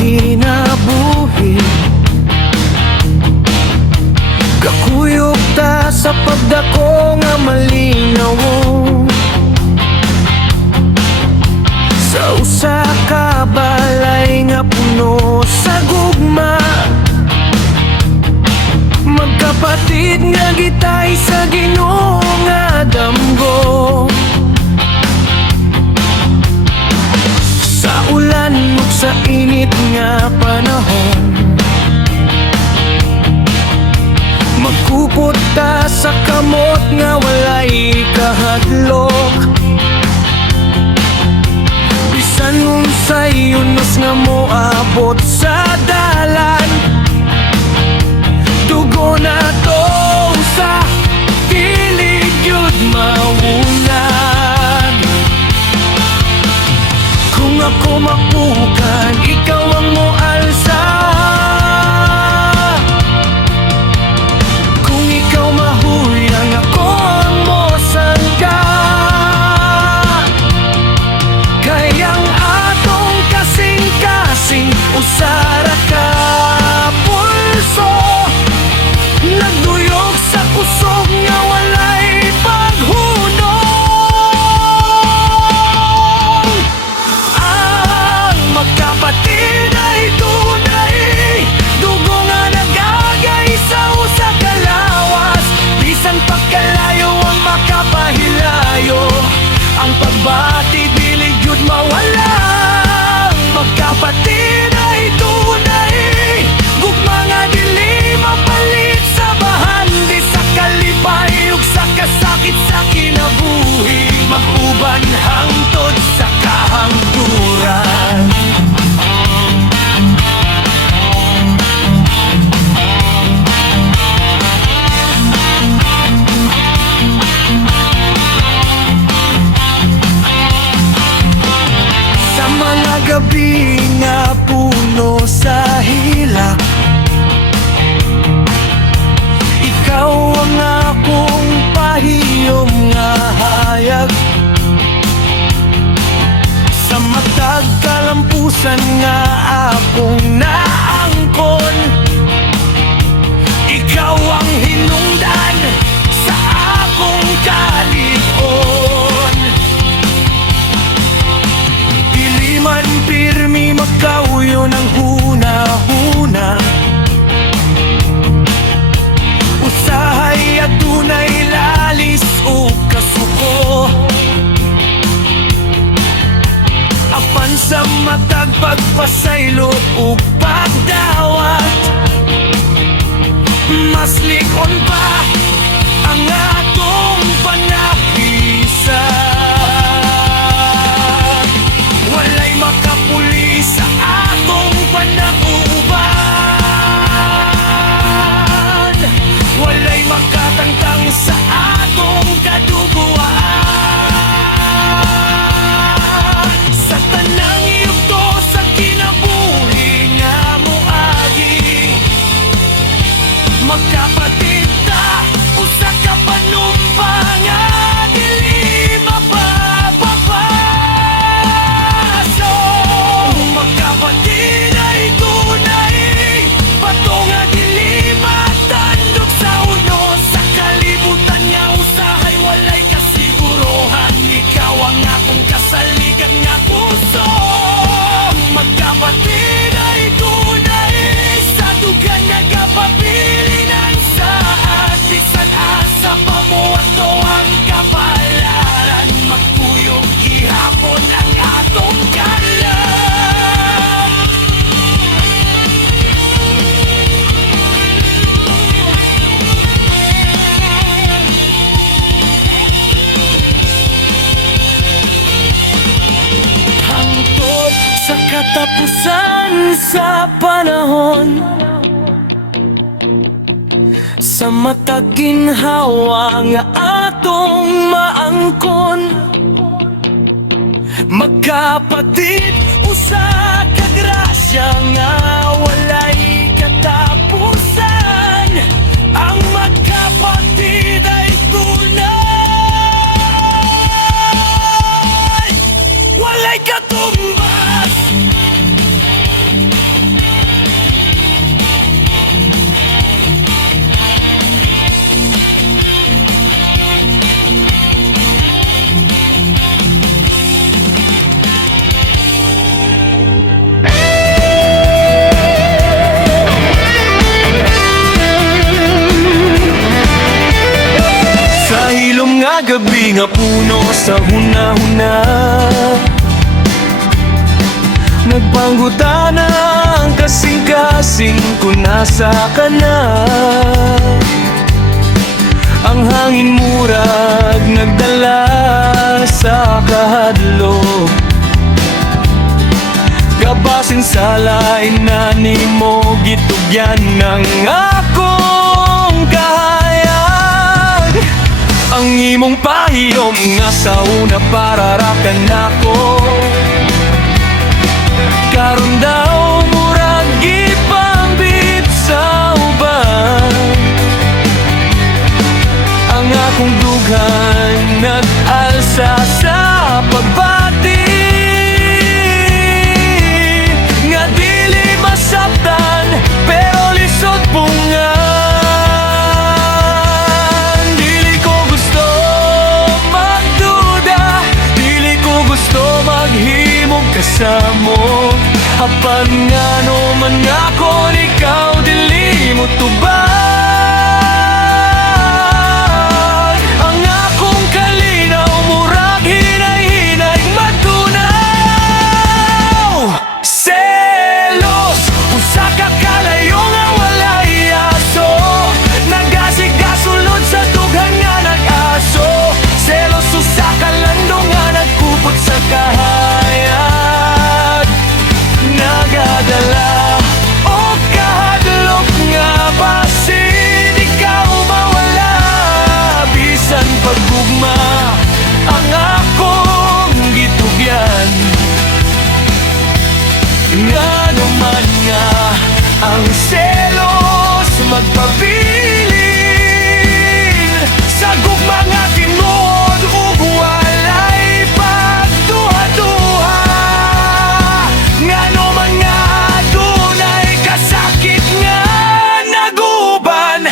kinabuhi. Kakuyog ta sa pagdako nga malinaw sa usa ka balay nga puno sa gugma. Magkapatid nga gitay sa Ginoo nga damgo. Sa ulan ug sa init nga panahon, magkupot ta sa kamot nga walay kahadlok. Bisan unsay unos nga moabot sa dalan, dugo na to sa pilig yun maunag. Kung ako mapukan, ikaw ang moalsa. Kung ikaw mahuyang, ako ang mosangga. Kayang atong kasing-kasing usara ka pulso, nagduyog sa kusog nga walay paghunong. Ang magkapatid ay tunay, dugo nga nagagay sa usa ka lawas. Bisan pagkalayo ang makapahilayo, ang pagbati dili gyud mawala. Magkapatid ay tunay, gugma nga dili mapalit sa bahan. Di sa kalipay ug sa kasakit sa kinabuhi, mag-uban hangtod sa kahangturan. Sa mga gabi nga puno sa hilak, ikaw ang akong pahiyom nga hayag. Sa matag kalampusan nga akong naangkon, ikaw ang hinungdan sa akong kalipon. Dili man pirmi magkauyo ng huna-huna, usahay adunay lalis o kasuko. Apan sa matag pagpasaylo o pagdawat, mas likon pa ang atong panapisan. Walay makapuli sa atong panag-uban, walay makatangtang sa atong kaduguan. Sa tanang yugto sa kinabuhi nga moagi, magkapatid ta, usa ka panumpa nga dili mapapapaso. Magkapatid ay tunay, bato nga dili matandog sa uno. Sa kalibutan nga usahay walay kasiguruhan, ikaw ang akong kasaligan nga puso. Magkapatid ay tunay, sa dugan nagapapili ng saan. Bisan asa pa mo ato ang kapalaran, magkuyog gihapon ang atong kalan. Hangtod sa katapusan sa panahon, sa matag ginhawa nga atong maangkon, magkapatid usa ka grasya nga walay katapusan. Ang magkapatid ay tunay, walay katumbas. Dili nga puno sa huna-huna, nagpanggutana ang kasing-kasing kung nasa ka na. Ang hangin murag nagdala sa kahadlok, gabasin sa lain na nimo gitugyan ng akong kahayag. Ang imong pahiyom nga sa una pararakan ako, karon daw murag gipambit sa uban. Ang akong dughan nag-alsa sa pagbati, nga dili masabtan pero lisod pungan. Dili ko gusto magduda, dili ko gusto maghimog kasamo. Apan nga no man ako ikaw dili mo tubag. Ang akong kalinaw murag hinay-hinay matunaw. Selos, usa ka kalayo nga walay aso, nagasigasulod sa dughan nga nag-aso. Selos, usa ka landong nga nagkupot sa kahayag, nagadala o kahadlok nga basin ikaw mawala. Bisan paggugma ang akong gitugyan, nga naman nga ang selos magpabilin sa gugma nga tinuod ug walay pagduha-duha. Nga naman nga dunay kasakit nga naguban.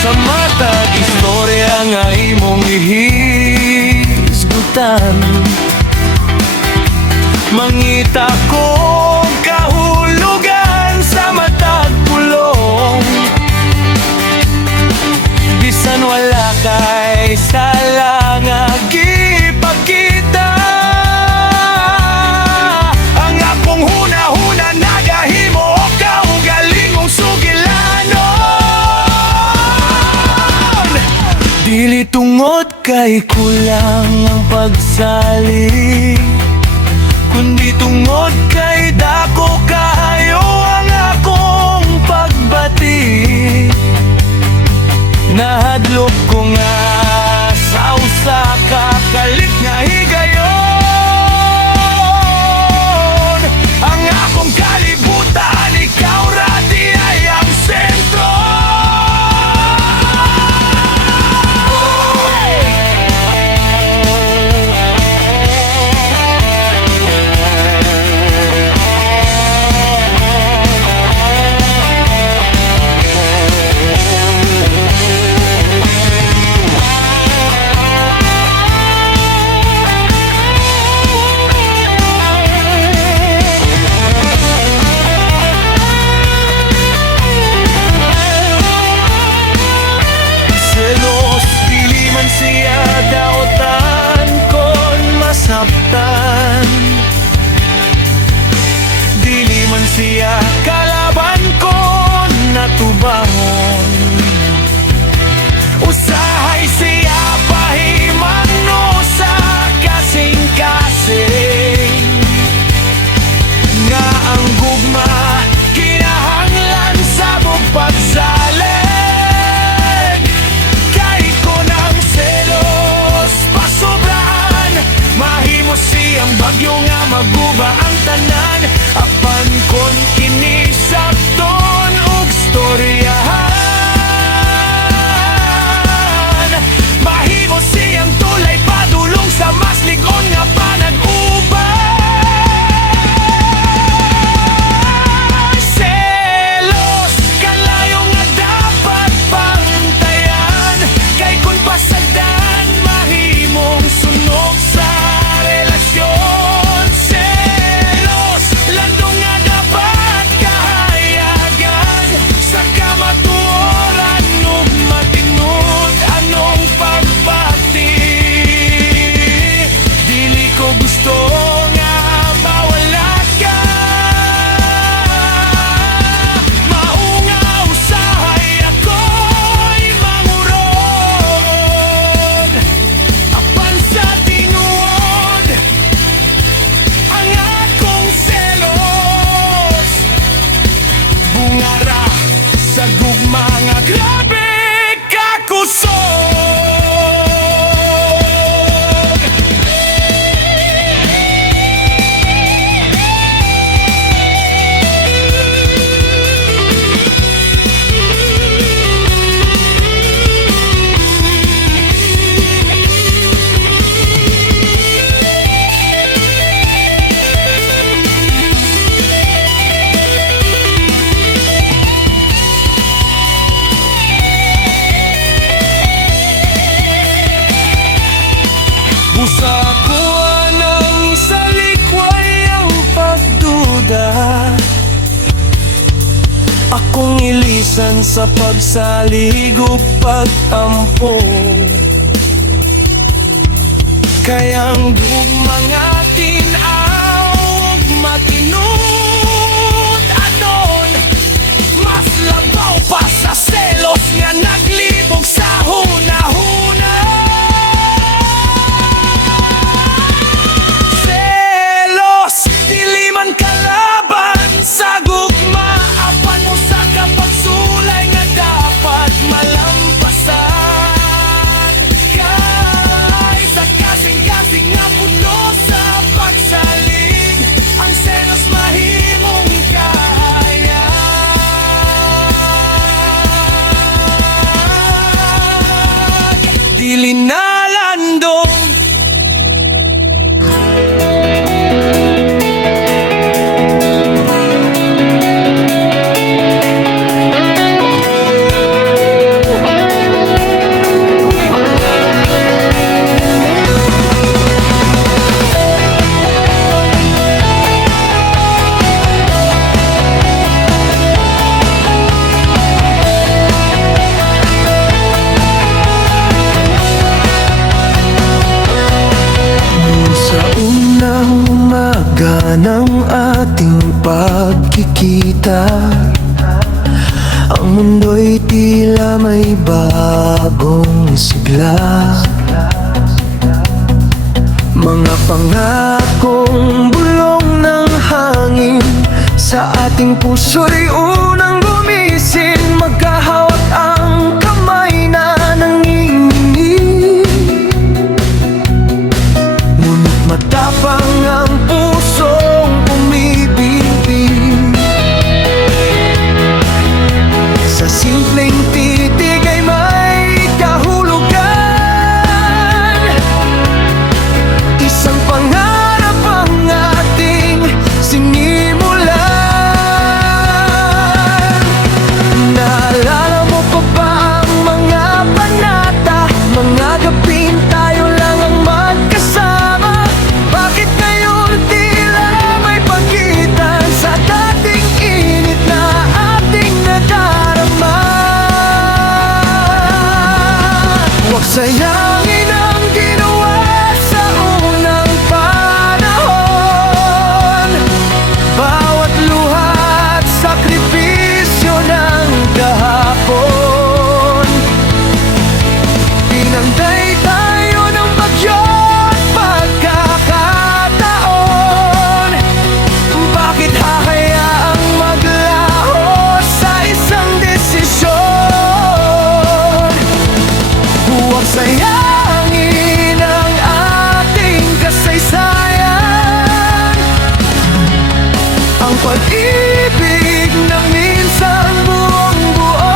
Sa matag istorya nga imong ihisgutan, mangita ko kahulugan sa matag pulong. Bisan wala kay sala nga gipakita, ang akong huna-huna nagahimo o kaugalingong sugilanon. Dili tungod kay kulang ang pagsali, kundi tungod kay dako kayo ang akong pagbati. Nahadlok ko nga sa usa ka kalit nga higayon. Ang akong kalibutan ikaw ra di ay ang sentro. Selos, dili man siya daotan kon masabtan, dili man siya kalaban kon natubangon. Usahay siya pahimano sa kasing-kasing, nga ang gugma kinahanglan sa pagsalig. Kay ko ng selos pasobrahan, mahimo siyang bagyo nga maguba ang tanan. Apan kon kini sakton og storyahan, kong ilisan sa pagsalig o pagtampo. Kayang gugmang atin awag matinod anon. Mas labaw pa sa selos nga naglibog sa hunahuna. Selos, dili man kalaban sa gugma. Apan mo sa kapagsulay nga dapat malampasan. Kay sa kasing-kasing nga puno sa pagsalig, ang selos mahimong kaya. Dili na landong. Ng ating pagkikita, ang mundo'y tila may bagong sigla. Mga pangakong bulong ng hangin sa ating puso'y unang gumising. Magkahawak ang kamay na nanginginig, ngunit matapang ang pusong umibig. Sa simpleng titig ay may kahulugan. Isang pangarap ang ating sinimulan. Naalala mo pa ba ang mga panata, mga gabing tayo lang ang magkasama? Bakit ngayon tila may pagitan sa dating init na ating nadarama? Huwag sayangin ang ginawa sa unang panahon. Bawat luha at sakripisyo ng kahapon. Pinanday tayo ng bagyo at pagkakataon. Bakit hakayaang maglaho sa isang desisyon? Huwag sayangin ang ating kasaysayan, ang pag-ibig na minsan buong buo.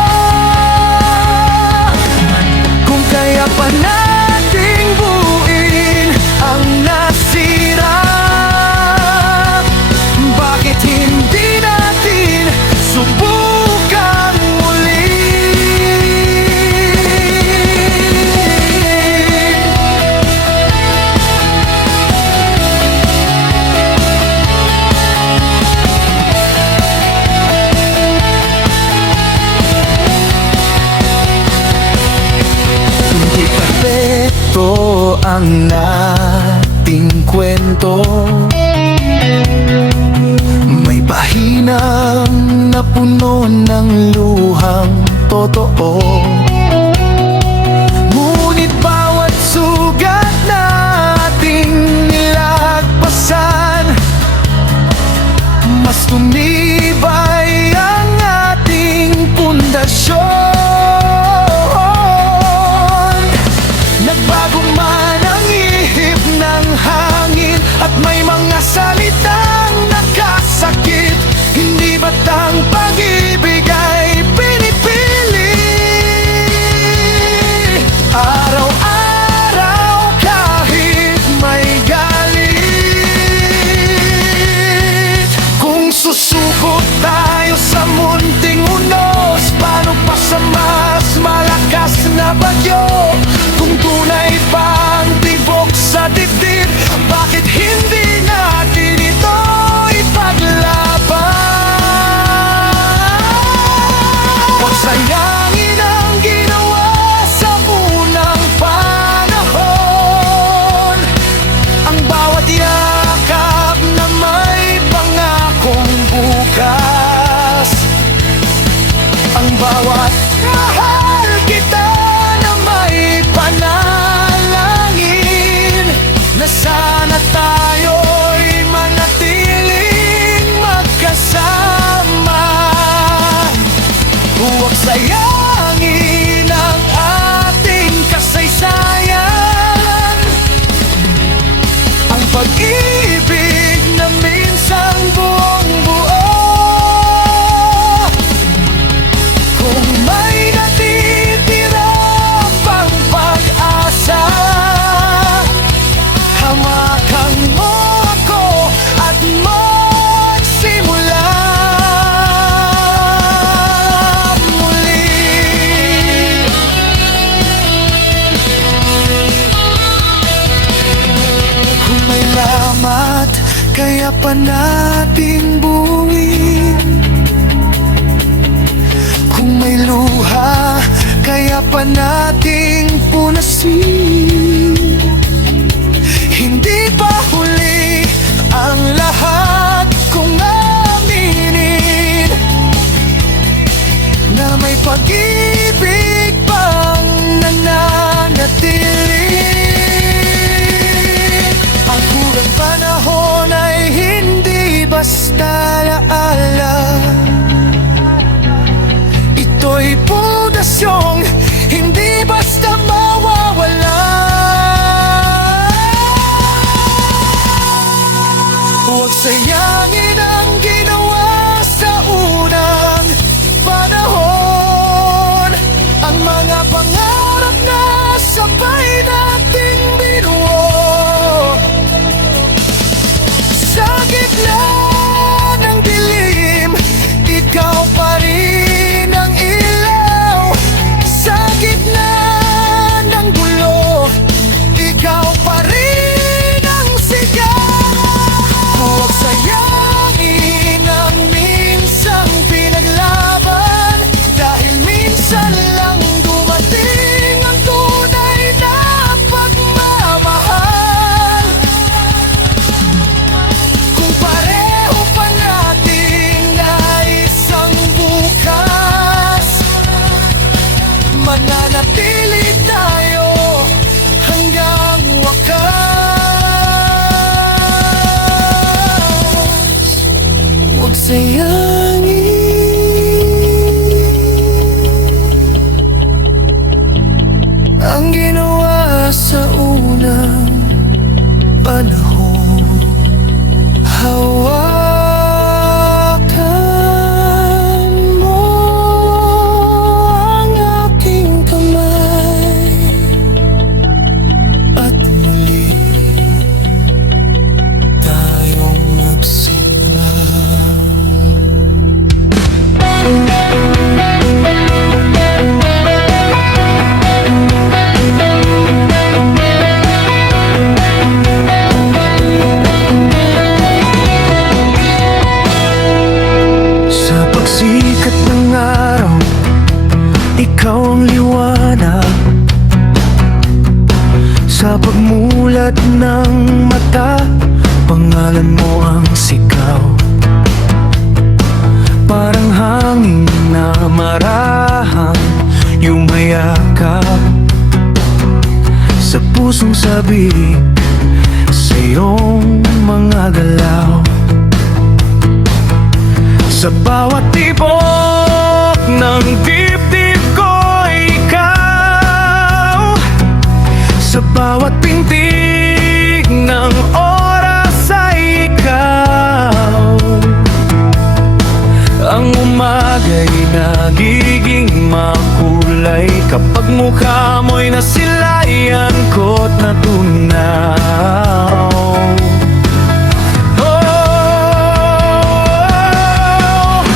Kung kaya pa nating buuin ang nasira, bakit hindi natin subukan muli? Hindi perfecto ang ating kwento. May pahinang na puno ng luhang totoo. Ngunit bawat sugat na ating nilagpasan, mas tumibay ang ating pundasyon. Nagbago man ang ihip ng hangin at may mga salitang nakasakit. Hindi ba't ang pag-ibig ay pinipili? sayangin ang ating kasaysayan. Ang pag-ibig na minsang buong buo. Kung may natitira pang pag-asa, hamakan mo ako at magsimula muli. Kung may lamat, kaya pa nating buuin. Kung may luha, kaya pa nating punasin. Hindi pa huli ang lahat kung aminin na may pag-ibig pang nananatili. Ang kurang panahon ay hindi basta laala. Ito'y pundasyong hindi basta mawawala. Huwag sayangin ang ginawa sa unang panahon. Ang mga pangarap na sabay nating binuo. Sa gitna ng dilim, ikaw pa rin ang ilaw. Sa gitna ng gulo, ikaw pa rin ang sigaw. Huwag sayangin ang minsang pinaglaban, dahil minsan lang dumating ang tunay na pagmamahal. Kung pareho pa nating nais ang bukas, mananatili tayo hanggang wakas. Huwag sayangin ang ginawa sa unang panahon. Hawakan mo ang aking kamay at muli tayong nagsimula. Sa pagsikat ng araw, ikaw ang liwanag. Sa pagmulat ng mata, pangalan mo ang sigaw. Parang hangin na marahang yumayakap sa pusong sabik, sa iyong mga galaw. Sa bawat tibok ng dibdib ko, ikaw. Sa bawat pintig ng oras ay ikaw. Ang umaga'y nagiging makulay kapag mukha mo'y nasilayan ko't natunaw.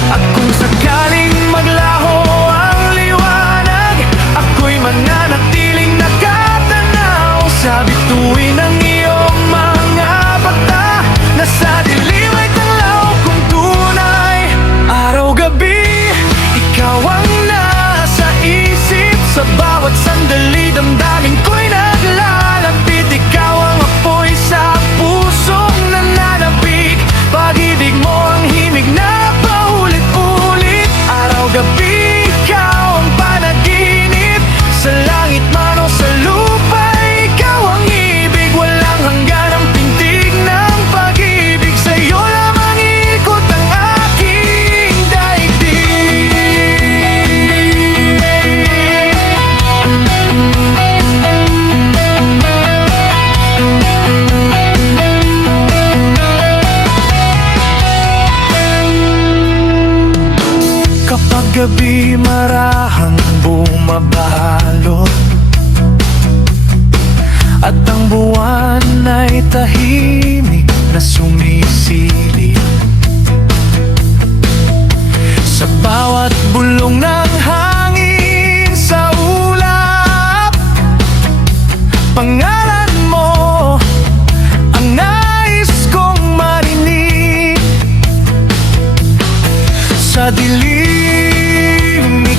At kung sakaling maglaho ang liwanag, ako'y mananatiling nakatanaw sa bituin ng iyong mga bata, na sa dilim ay tanglaw kung tunay. Araw-gabi, ikaw ang nasa isip. Sa bawat sandali, damdamin ko'y naglalapit. Ikaw ang gabi marahang bumabalot, at ang buwan ay tahimik na sumisilip sa bawat bulong ng hangin sa ulap. Pangalan mo ang nais kong marinig sa dilim.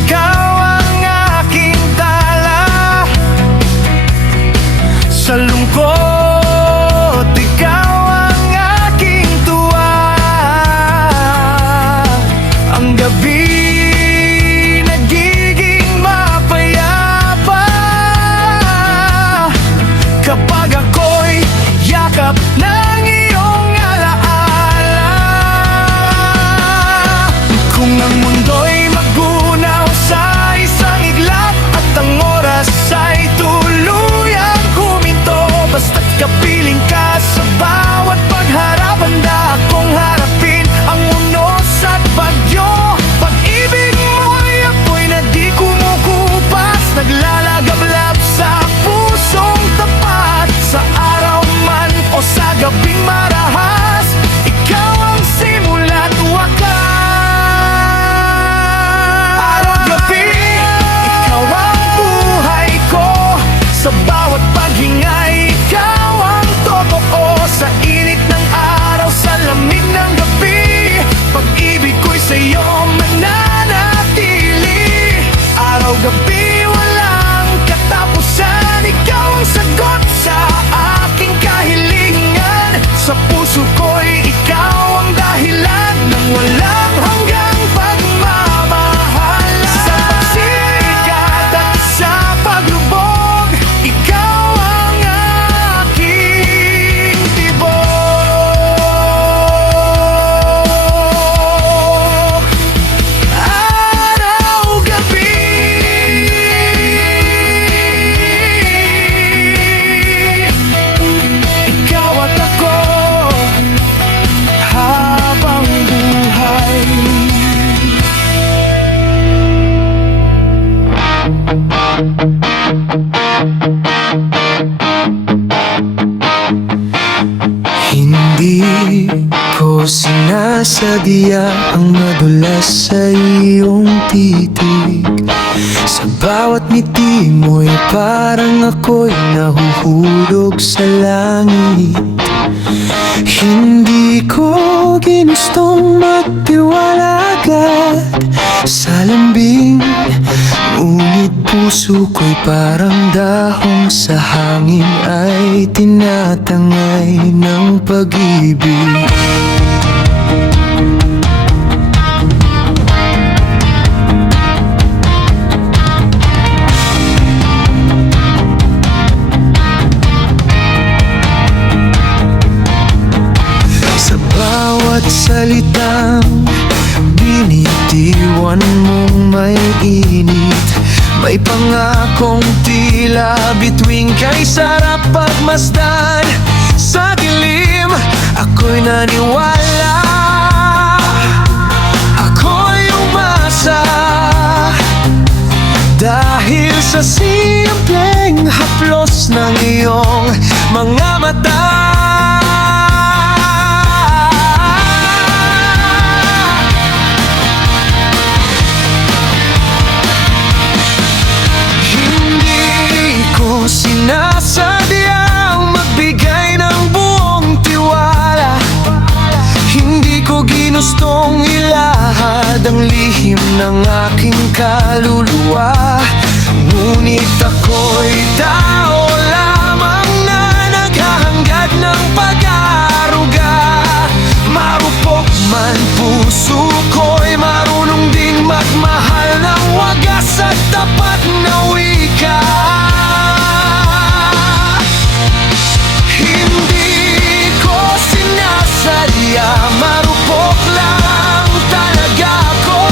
Ikaw ang aking tala sa lungkot, ikaw ang aking tuwa. Ang gabi nagiging mapayapa kapag ako'y yakap ng iyong alaala. Kung ang mundo'y magunaw sa isang iglap at ang oras ay tuluyang huminto, basta't kapiling ka sa bawat pagharap, handa akong harapin ang unos at bagyo. Pag-ibig mo'y apoy na di kumukupas, naglalagablab sa pusong tapat. Sa araw man o sa gabing marahas, ikaw ang simula't wakas. Araw-gabi, ikaw ang buhay ko. Sa bawat paghingay, ikaw ang totoo. Sa init ng araw, sa lamig ng gabi, pag-ibig ko'y sa'yo mananatili. Araw-gabi, walang katapusan, ikaw ang sagot sa aking kahilingan. Sa puso ko'y ikaw ang dahilan ng walang hanggang pagmamahalan. Sa pagsikat at sa paglubog, ikaw ang aking tibok. Araw-gabi, ikaw at ako habang buhay. Hindi ko sinasadya ang madulas sa iyong titig. Sa bawat ngiti mo'y parang ako'y nahuhulog sa langit. Hindi ko ginustong magtiwala agad sa lambing, ngunit puso ko'y parang dahong sa hangin ay tinatangay ng pag-ibig. Sa bawat salitang binitiwan mong may init, may pangakong tila bituin kay sarap pagmasdan. Sa dilim, ako'y naniwala, ako'y umasa, dahil sa simpleng haplos ng iyong mga mata. Sinasadyang magbigay ng buong tiwala, hindi ko ginustong ilahad ang lihim ng aking kaluluwa. Ngunit ako'y tao lamang na naghahangad ng pag-aaruga. Marupok man puso ko'y marunong ding magmahal ng wagas at tapat na wika. Marupok lang talaga ako,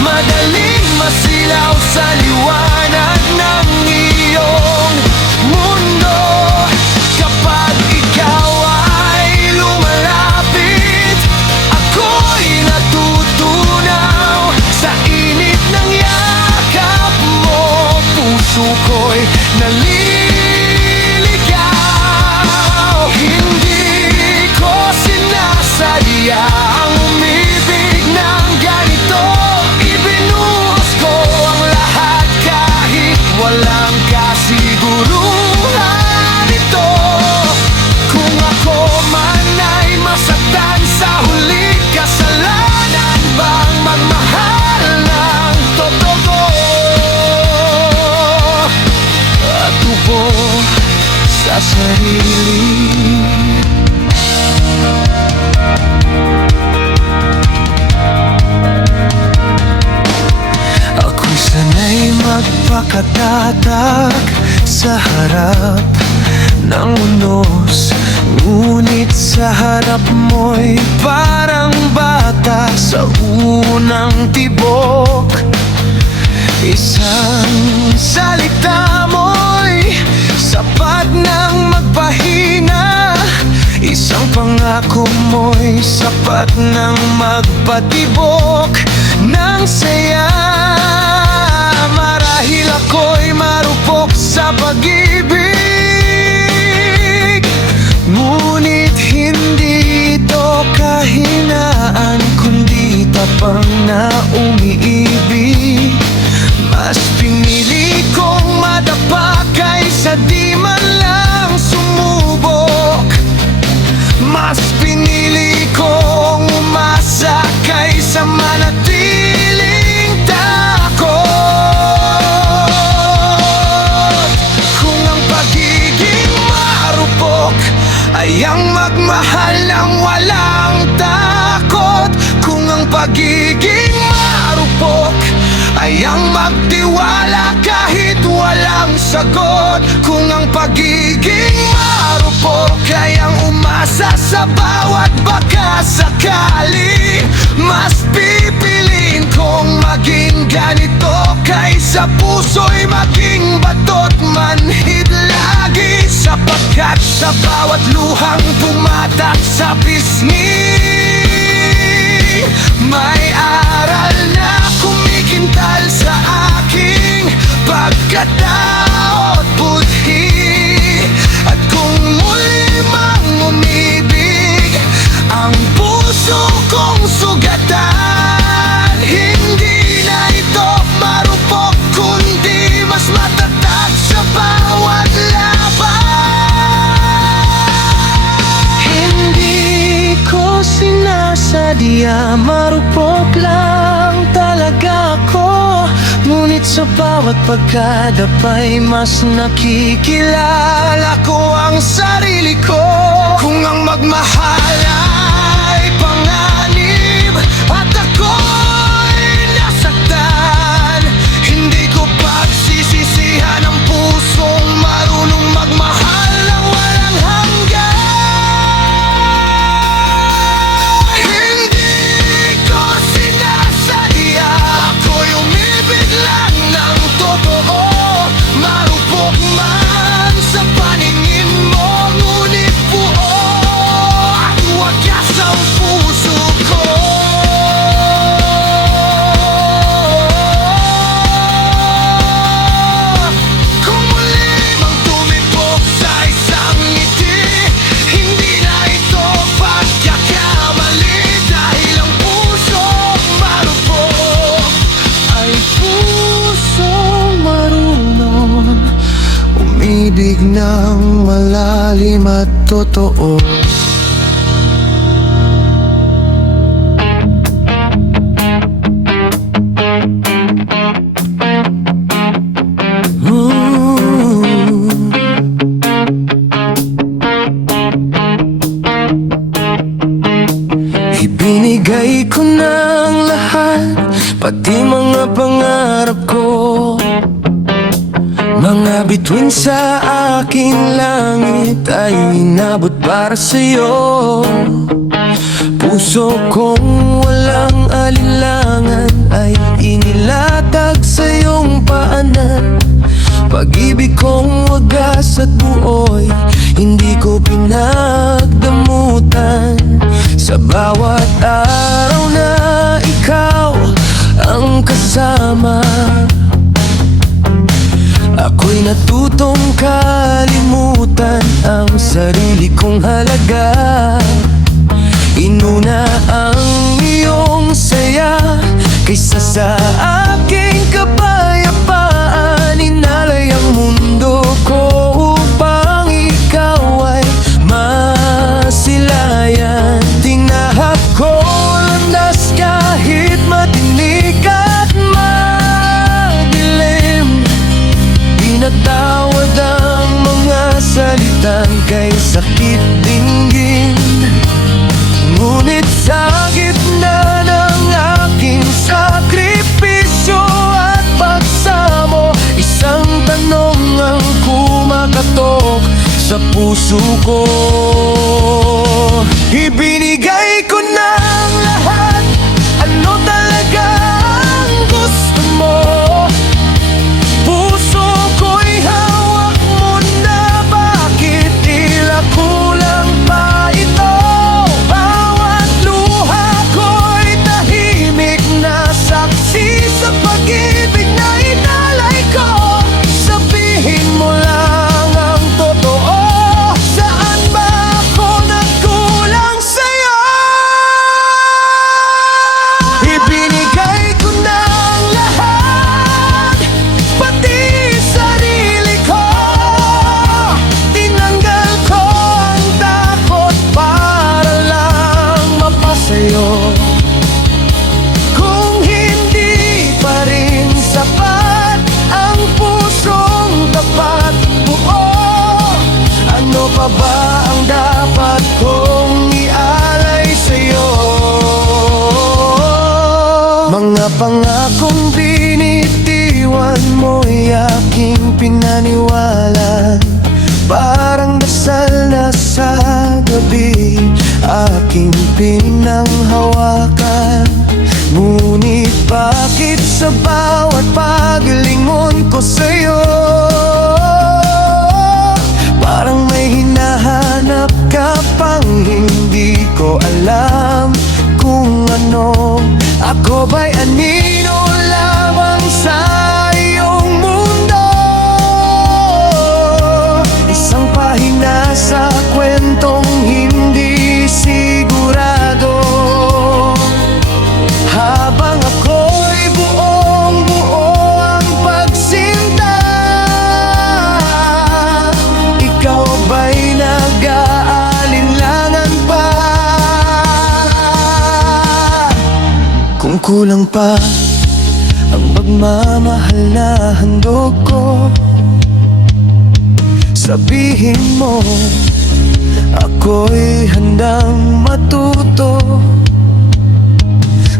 madaling masilaw sa liwanag ng iyong mundo. Kapag ikaw ay lumalapit, ako'y natutuwa. puso ko'y naliligaw. Hindi ko sinasadya ang umibig ng ganito. Ibinuhos ko ang lahat kahit walang kasiguruhan ito. Kung ako man ay masaktan sa huli, kasalanan bang magmahal ng totoo? At tubo sa sarili. Ako'y sanay magpakatatag sa harap ng unos, ngunit sa harap mo'y parang bata sa unang tibok. Isang salita mo'y sapat ng magpahina. Isang pangako mo'y sapat ng magpatibok ng saya. Marahil ako'y marupok sa pag-ibig, ngunit hindi ito kahinaan, kundi tapang na umiibig. Mas pinili kong madapa kaysa di man lang sumubok. Mas pinili kong umasa kaysa manatiling takot. Kung ang pagiging marupok ay ang magmahal ng walang takot, kung ang pagiging marupok ay ang magtiwala kahit walang sagot, kung ang pagiging marupok ay ang umasa sa bawat baka sakali, mas pipiliin kong maging ganito kaysa puso'y maging bato't manhid lagi. Sapagkat sa bawat luhang pumatak sa pisngi, may aral na kumikintal sa aking pagkatao at budhi. At kung muli mang umibig ang puso kong sugatan, hindi na ito marupok kundi mas matatag sa bawat laban. Hindi ko sinasadya, marupok lang talaga ako, ngunit sa bawat pagkadapay mas nakikilala ko ang sarili ko. Kung ang magmahal ay panganib at ako'y nasaktan, hindi ko pagsisisihan ang pusong marunong magmahal ng walang hanggan. Hindi ko sinasadya, ako'y umibig lang ng totoo. Marupok man sa paningin mo, ngunit buo at wagas ang puso ko. Kung muli mang tumibok sa isang ngiti, hindi na ito pagkakamali, dahil ang pusong marupok ay pusong marunong umibig ng malalim at totoo. Ibinigay ko ng lahat, pati mga pangarap ko, mga bituin sa aking langit ay inabot para sa'yo. Puso kong walang alinlangan ay inilatag sa iyong paanan. Pag-ibig kong wagas at buoy, hindi ko pinagdamutan. Sa bawat araw na ikaw ang kasama, natutong kalimutan ang sarili kong halaga. Inuna ang iyong saya kaysa sa aking kapayapaan. Inalay ang mundo ko upang ikaw ay masilayan. Tinahak ko landas kahit matinik at madilim. Pinatawad ang mga salitang kay sakit dinggin. Ngunit sa gitna ng aking sakripisyo at pagsamo, isang tanong ang kumakatok sa puso ko. Ibinigay ko na ang lahat, ano talaga ang gusto mo? Puso ko'y hawak mo na, bakit tila kulang pa ito? Bawat luha ko'y tahimik na saksi sa pag-ibig na inalay ko. Sabihin mo lang ang totoo, saan ba ako nagkulang sa'yo? Ibinigay ko na ang lahat, pati sarili ko. Tinanggal ko ang takot para lang mapasayo. Kung hindi pa rin sapat ang pusong tapat buo, ano pa ba ang dapat kong ialay sa'yo? Mga pangakong binitiwan mo'y aking pinaniwalan. Parang dasal na sa gabi, aking pinanghawakan. Ngunit bakit sa bawat paglingon ko sa'yo, parang may hinahanap ka pang hindi ko alam kung ano? Ako ba'y anino lamang sa iyong mundo? Isang pahina sa kwentong hindi sigurado. Habang ako'y buong-buo ang pagsinta, ikaw ba'y nag-aalinlangan pa? Kung kulang pa ang pagmamahal na handog ko, sabihin mo, ako'y handang matuto.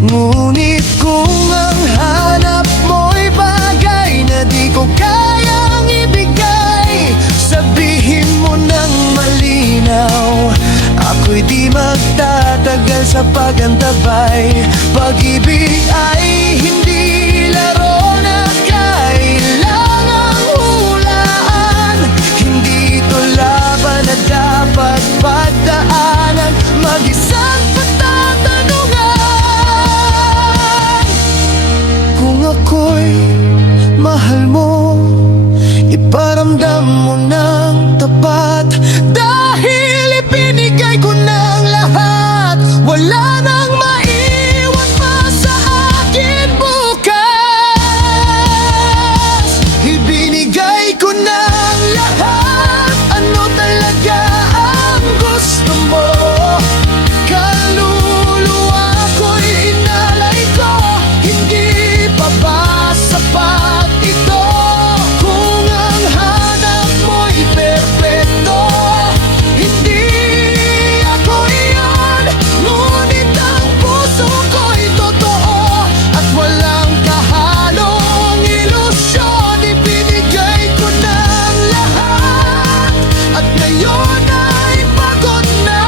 Ngunit kung ang hanap mo'y bagay na di ko kayang ibigay, sabihin mo nang malinaw, ako'y di magtatagal sa pagantabay. Pag-ibig ay hindi laro na kailangang hulaan. Hindi ito laban na dapat pagdaanan, mag-isang pagtatanungan. Kung ako'y mahal mo, iparamdam mo ng tapat. Dahil ibinigay ko ng lahat, wala nang maiwan pa sa akin bukas. Ibinigay ko ng lahat, ano talaga ang gusto mo? Kaluluwa ko'y inalay ko, hindi pa ba sapat ito? Kung ang hanap mo'y perpekto, hindi ako iyon. Ngunit ang puso ko'y totoo at walang kahalong ilusyon. Ibinigay ko ng lahat at ngayon ay pagod na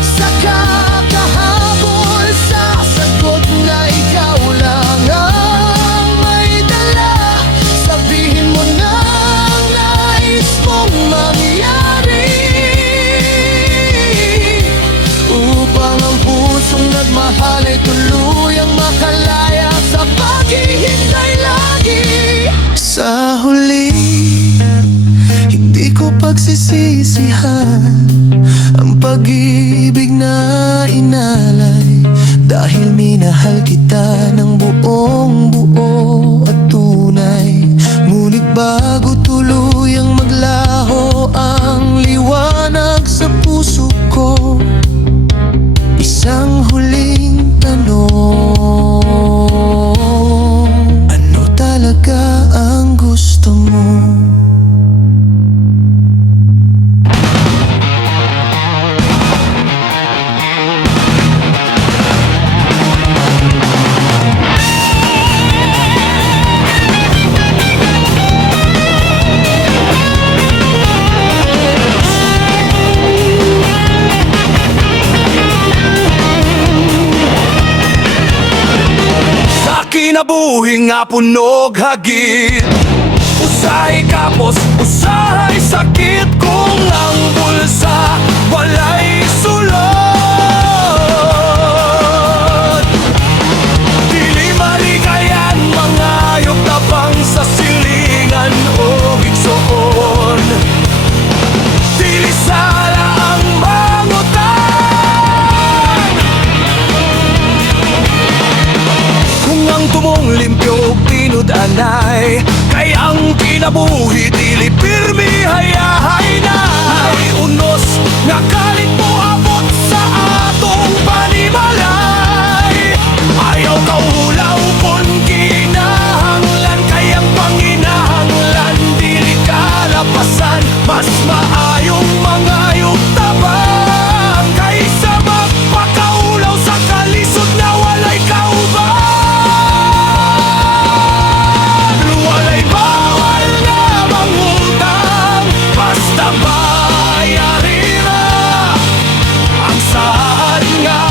sa kakahabol sa sagot na ikaw lang ang may dala. Sabihin mo na ang nais mong mangyari upang ang pusong nagmahal ay tuluyang makalaya sa paghihintay lagi. Sa huli pagsisisihan ang pag-ibig na inalay, dahil minahal kita ng buong buo at tunay. Ngunit bago tuluyang maglaho ang liwanag sa puso ko, isang huling tanong: ano talaga ang gusto mo? Kinabuhi nga punog hagit, usahay kapos, usahay sakit. Kung ang bulsa walay sulod, dili maligayan mga ayok tabang sa silingan o igsoon. Dili sala ang mangutan, kung ang tumong limpyo pinud-anay, kay ang kinabuhi dili pirmi hayahay na. Ay unos nga kalit mo abot sa atong panimalay, ayaw kaulaw kung kinahanglan, kay ang panginahanglan dili kalapasan. Mas maayong mga tabang kaysa magpakaulaw sa kalisod na walay kauban. Walay bawal na mangutang, basta bayarin na ang saan nga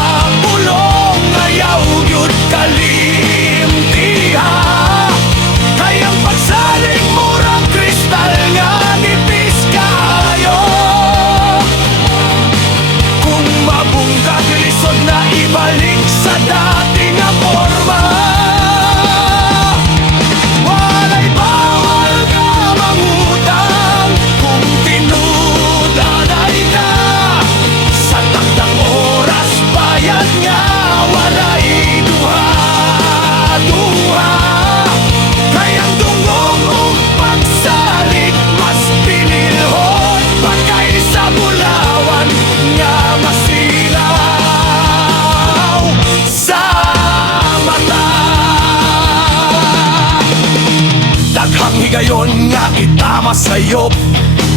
pulong. Ayaw yun kalimtiha, kay ang pagsaling murang kristal nga nipis kayo. Kung mabungkag lisod na ibalik sa dati nga forma, walay bawal ka mangutang. Kung tinudanay ka sa takdang oras, bayad nga walay duha-duha. Kay ang dungog o pagsalig mas pinilhon pa kaysa bulawan nga masilaw sa mata. Daghang higayon nga itama sayop,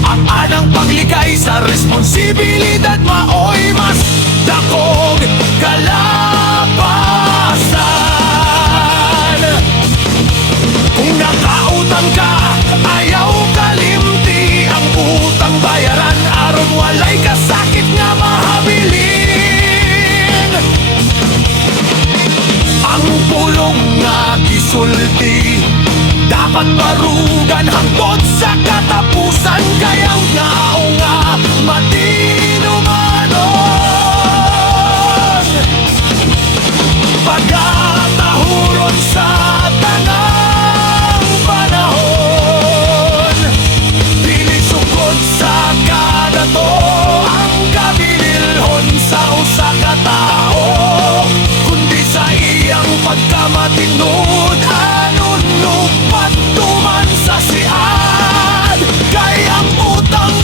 ang anang pagligay sa responsibilidad maoy mas dakog kalapasan. Kung nakautang ka, ayaw kalimti ang utang bayaran, aron walay kasakit nga mahabilin. Ang pulong nga gisulti dapat marugan hangtod sa katapusan, kay ang tao nga matinumanon. Pagkatahuron sa tanang panahon, dili sukod sa kadato ang kabililhon sa usa ka tao, kundi sa iyang pagkamatinud. Anuno patuman sa siad, kay ang utang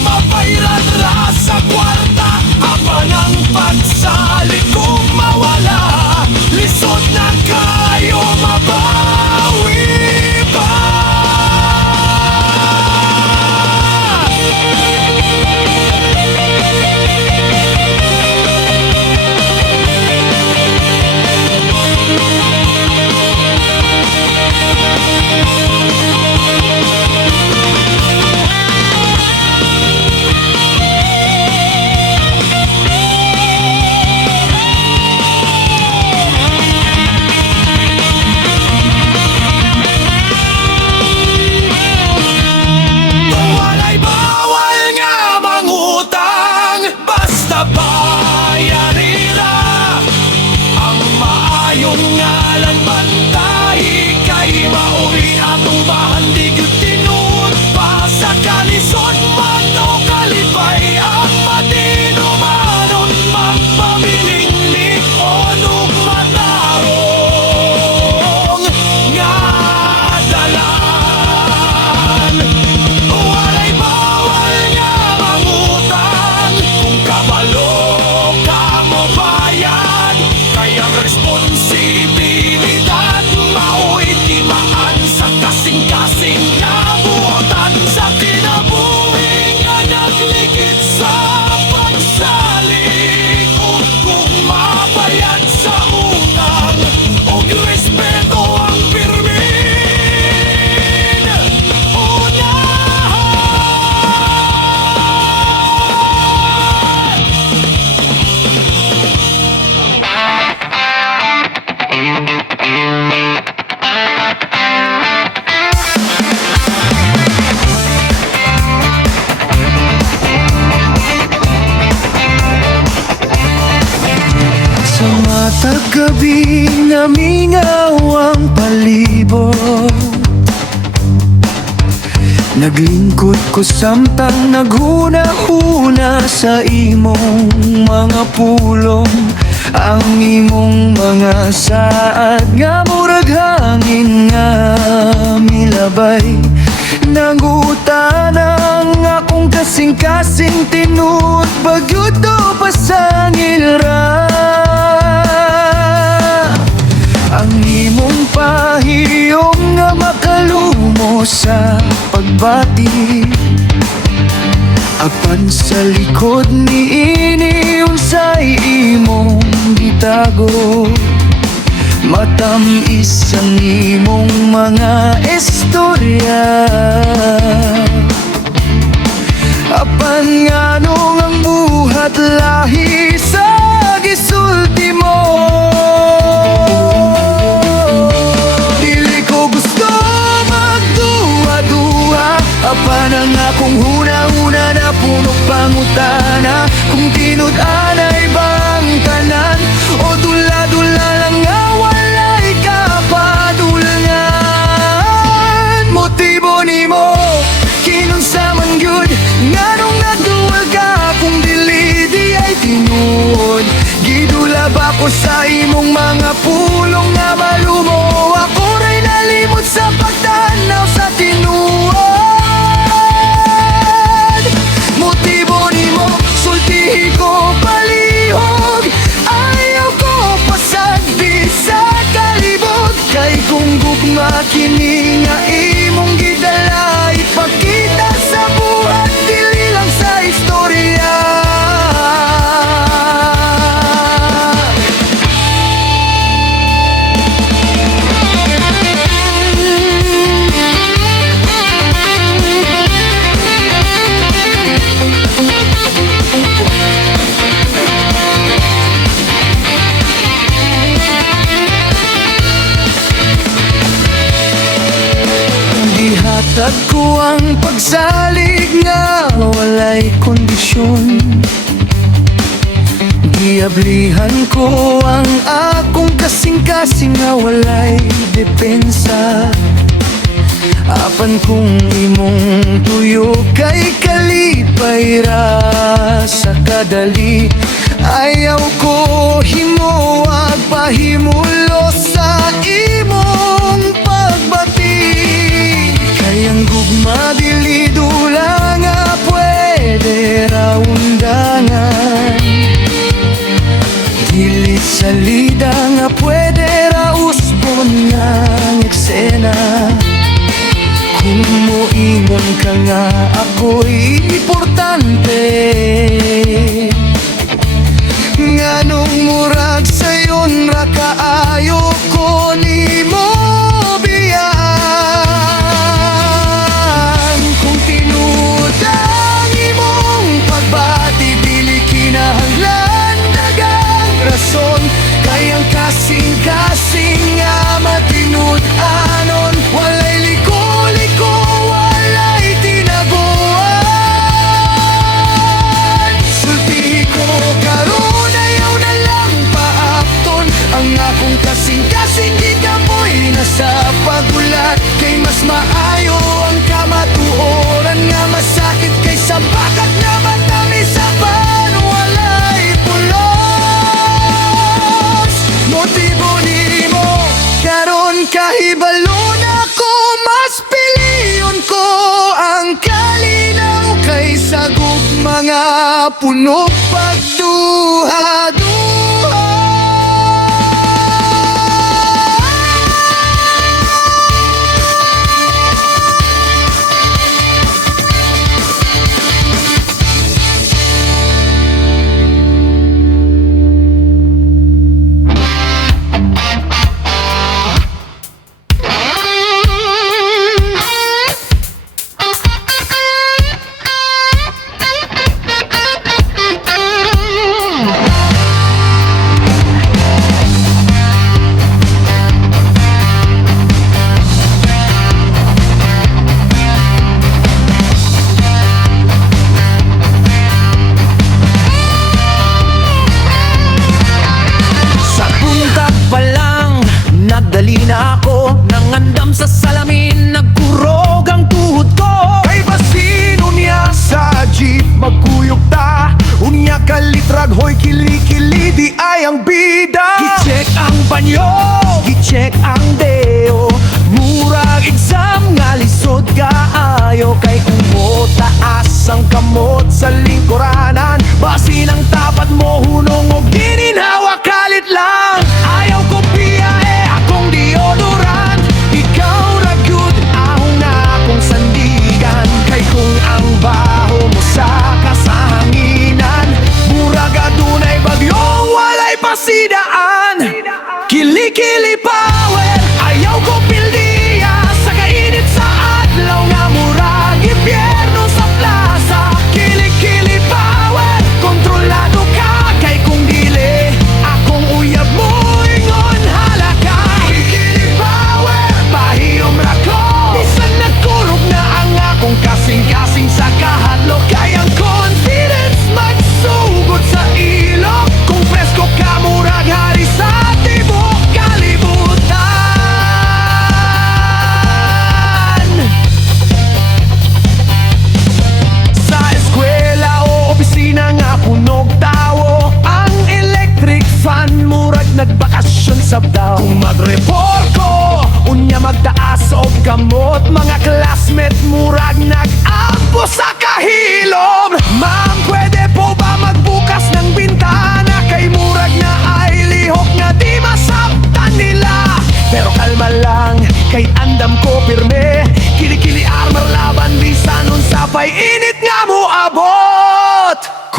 gabi namingaw ang palibot. Naglingkod ko samtang naghuna-huna sa imong mga pulong. Ang imong mga saad nga murag hangin nga milabay. Nangutanang akong kasing-kasing tinuod bagyod to pasangil ra. Ang imong pahiyong nga makalumo sa pagbati. Apan sa likod ni ini unsay imong gitago. Matamis ang imong mga istorya. Apan nganong ang buhat lahi sa gisulti mo. Dili ko gusto magduwa-duwa. Apan ang akong huna-huna na puno pangutana. Kung tinud-anay bang tanan o dula-dula lang nga walay kapadulngan. Motibo nimo kinunsa man gyud nganong nagduwal ka kung dili di ay tinuod. Gidula ba ko sa imong mga pulong nga malumo. Ako ray nalimot sa pagtanaw sa tinuod. Motibo nimo sultihi ko palihog. Ayaw ko pasagdi sa kalibot. Kay kung gugma kini nga imong gidala, ipakita sa buhat dili lang sa istorya. Gihatag ko ang pagsalig nga walay kondisyon. Giablihan ko ang akong kasing-kasing nga walay depensa. Apan kung imong tuyo kay kalipay ra sa kadali. Ayaw ko himuwag pahimulo sa imong pagbati. Kayang gugma dili dula nga pwede ra undangan. Dili salida nga pwede ra usbon nga eksena. Kung moingon ka nga ako'y importante, nganong murag sayon ra kaayo ko nimo biyaan. Kung tinuod ang imong pagbati, dili kinahanglan daghang rason. Kayang kasing-kasing nga matinud-anon. Walay liko-liko, walay tinaguan. Sulti ko karon ayaw na lang paakton. Ang akong kasing-kasing di ka mo'y nasa pagulat. Kay mas maayo ang kamatuoran nga masakit kaysa bakat nga matamis sa walay pulos. Motibo nimo karon kahibalon ako, mas piliyon ko ang kalinaw kaysa mga puno pagduha-duha.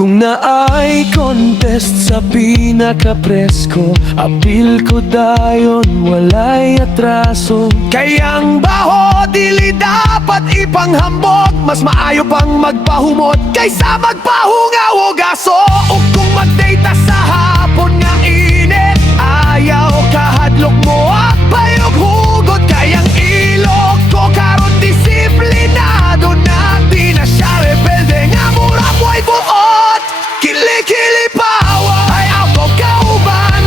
Kung naay contest sa pinaka-presko, apil ko dayon walay atraso. Kayang baho dili dapat ipanghambot, mas maayo pang magpahumot kaysa magpahungaw o gaso. Ug kung mag-data sa hapon nga init, ayaw kahadlok mo payog hugot. Kayang ilog ko karon disiplinado na, di na siya rebelde nga mura mo'y buot. Kili-kili power ay ako kauban,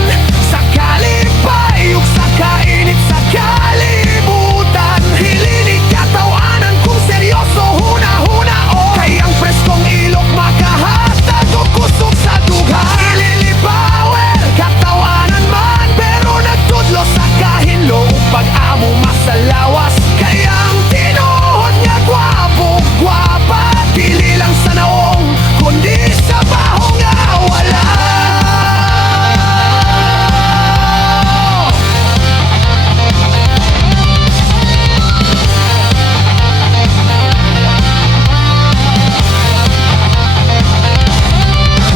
sa kalipay ug sa kainit sa kalibutan. Hililig katawanan kung seryoso huna-huna o kayang preskong ilok makahatag o kusog sa dugha. Kilili power katawanan man pero nagtudlo sa kahinlo ug pag-amo masalawas. Kayang tinuod nga gwapo gwapa, dili lang sa naong kundi sa baho nga wala.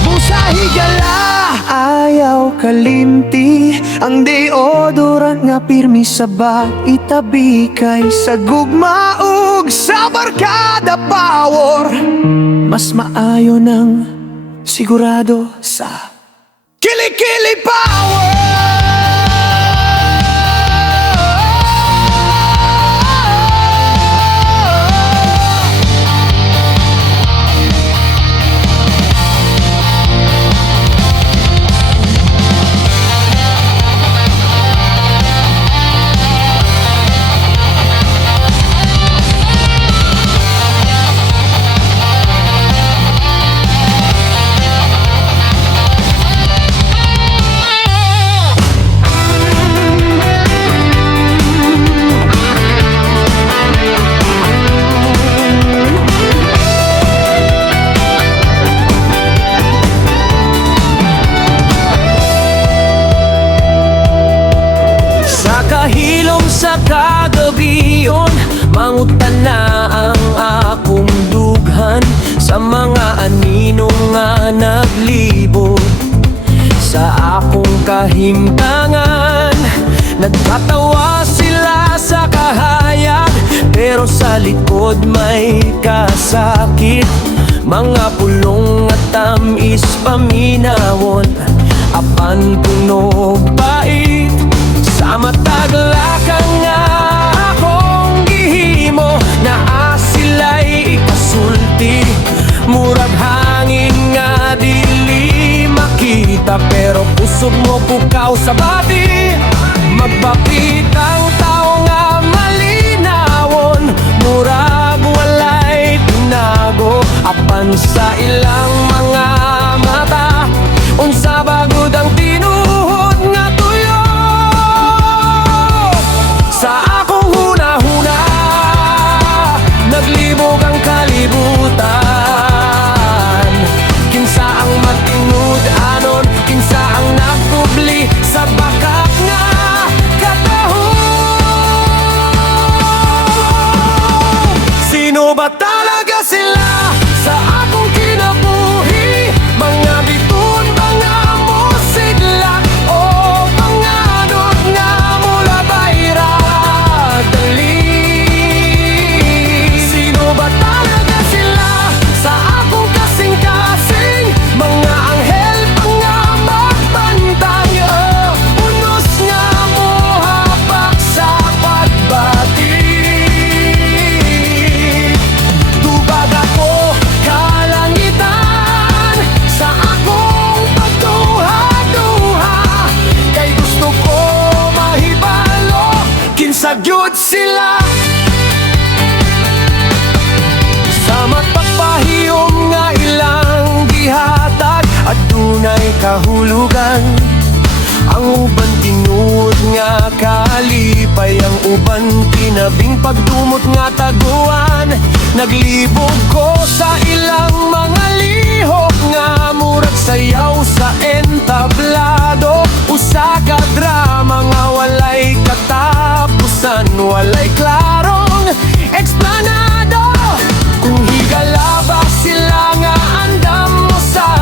Busa higala, ayaw kalimti, ang deodorant nga pirmi sa itabi kay sa gugma ug sa barkada power. Mas maayo ng sigurado sa Kili-kili power. Kahilom sa kagabiyon, mangutan na ang akong dughan sa mga aninong nga naglibot sa akong kahimtangan. Nagtatawa sila sa kahayag pero sa likod may kasakit. Mga pulong at tamis paminawon, apan puno bait. Sa mataglakang nga akong gihimo, naa sila'y ikasulti. Murag hangin nga dili makita pero pusog mo pukaw sa bati. Magbapit ang tao nga malinawon, murag walay tinago. Apan sa ilang mga mata, unsa bagod ang tinuod nga tuyo. Sa akong huna-huna, naglibog ang kalibutan. Kinsa ang matingud anon, kinsa ang nagtubli sa bakak nga katahon. Sino ba talaga sila sa akong kinabuhi? Mga biton, mga musidlak o mga anod nga mula bayra dali. Sino ba talaga sila sa akong kasing-kasing? Mga anghel pa nga magbantang, unos nga muhapak sa pagbati. Tubag ako kalangitan sa akong pagduha-duha, kay gusto ko mahibalo kinsa gyud sila. Sa matapahiyom nga ilang gihatag, adunay kahulugan. Ang uban tinuod nga kalipay, ang uban tinabing pagdumot nga taguan. Naglibog ko sa ilang mga lihok nga murag sayaw sa entablado. Usa ka drama nga walay katapusan, walay klarong eksplanado. Kung higala ba sila nga andam mo sa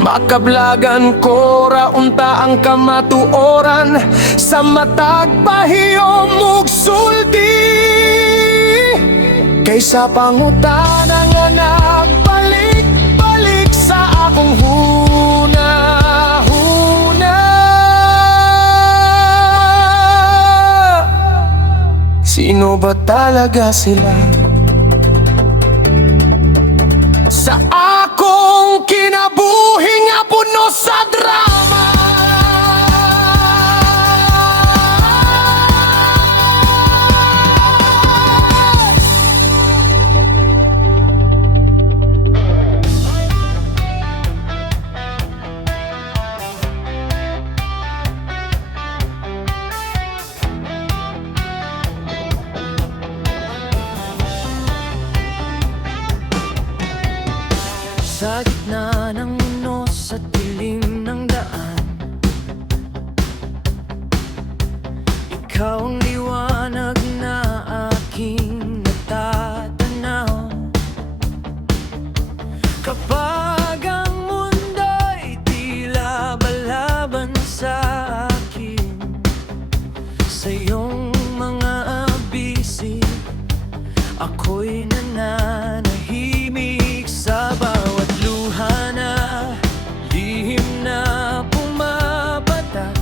Makablagan ko raunta ang kamatuoran sa matag pahiyom ug sulti. Kaysa pangutana nga nagbalik-balik sa akong huna-huna. Sino ba talaga sila? Sa akong kinabuhi nga puno sa drama. Sa gitna ng mundo, sa dilim ng daan, ikaw ang liwanag na aking natatanaw. Kapag ang mundo'y tila balaban sa akin, sa iyong mga abisi, ako'y nananahimik sa bawat luha na lihim na pumapatak.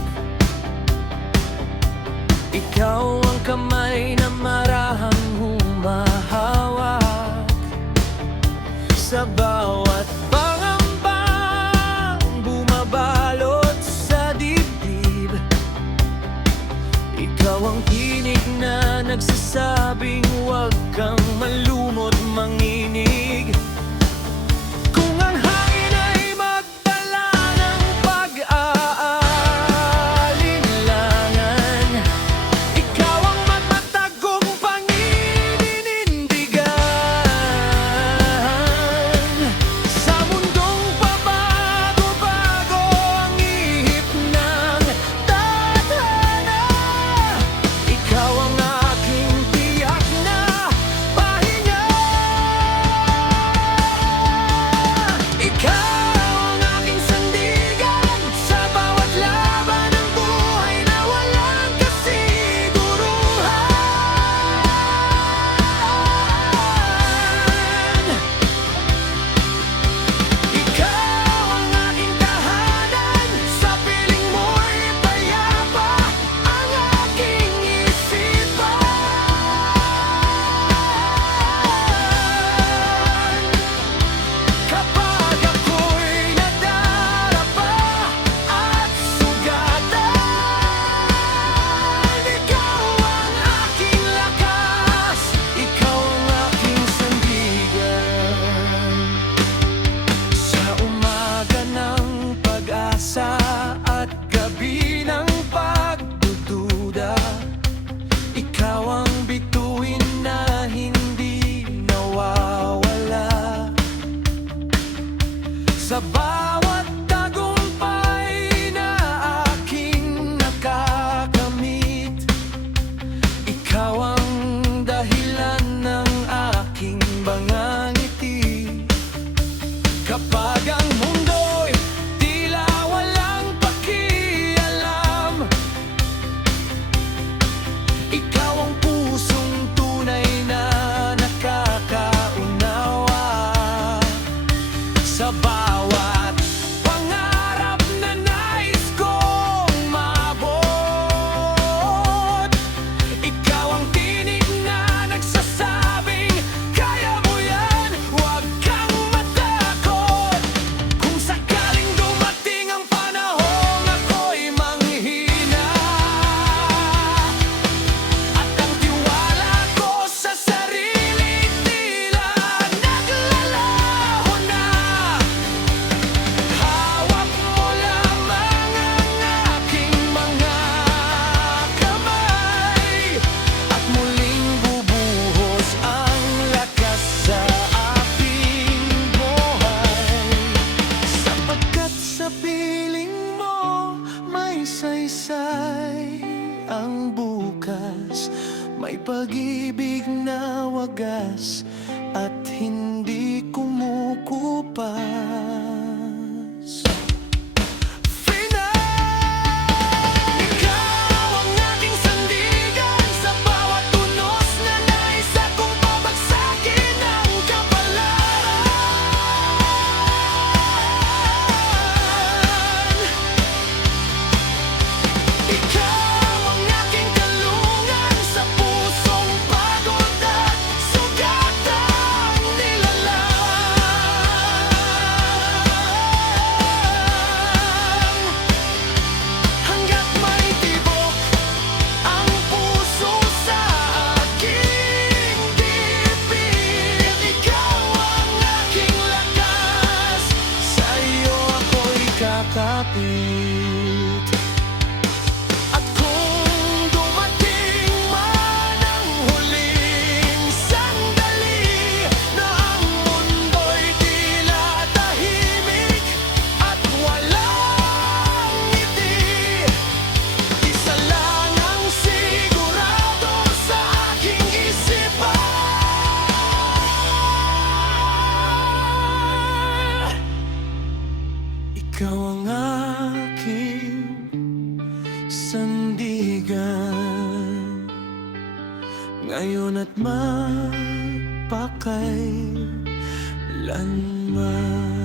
Ikaw ang kamay na marahang humahawak sa bawat pangambang bumabalot sa dibdib. Ikaw ang tinig na nagsasabing huwag kang malumot manginig. Kung ang hangin ay magdala ng pag-aalinlangan, ikaw ang matatagong pangininindigan. Sa mundong pabago-bago ang ihip ng tadhana, ikaw ang aking tiyak na pahinga. Ikaw ang aking sandigan sa bawat laban ng buhay na walang kasiguruhan. Ikaw ang aking tahanan, sa piling mo'y payapa ang aking isipan. Kapag ako'y nadarapa at sugatan, ikaw ang aking lakas, ikaw ang aking sandigan. Sa umaga ng pag-asa at gabi ng pagdududa, ikaw ang bituin na hindi nawawala. Sa bawat tagumpay na aking nakakamit, ikaw ang dahilan ng aking mga ngiti. Kapag ang mundo'y tila walang pakialam, ikaw ang pusong tunay na nakakaunawa. Sa bawat pangarap na nais kong maabot, ikaw ang tinig na nagsasabing kaya mo yan, huwag kang matakot. Kung sakaling dumating ang panahong ako'y manghihina, at ang tiwala ko sa sarili tila naglalaho na, hawak mo lamang ang aking mga kamay at muling bubuhos ang lakas sa aking buhay. Sapagkat sa piling mo may saysay ang bukas, may pag-ibig na wagas at hindi kumukupas. magkakapit. At kung dumating man ang huling sandali na ang mundo'y tila tahimik at walang ngiti, isa lang ang sigurado sa aking isipan. Ikaw ang aking sandigan ngayon at magpakailanman.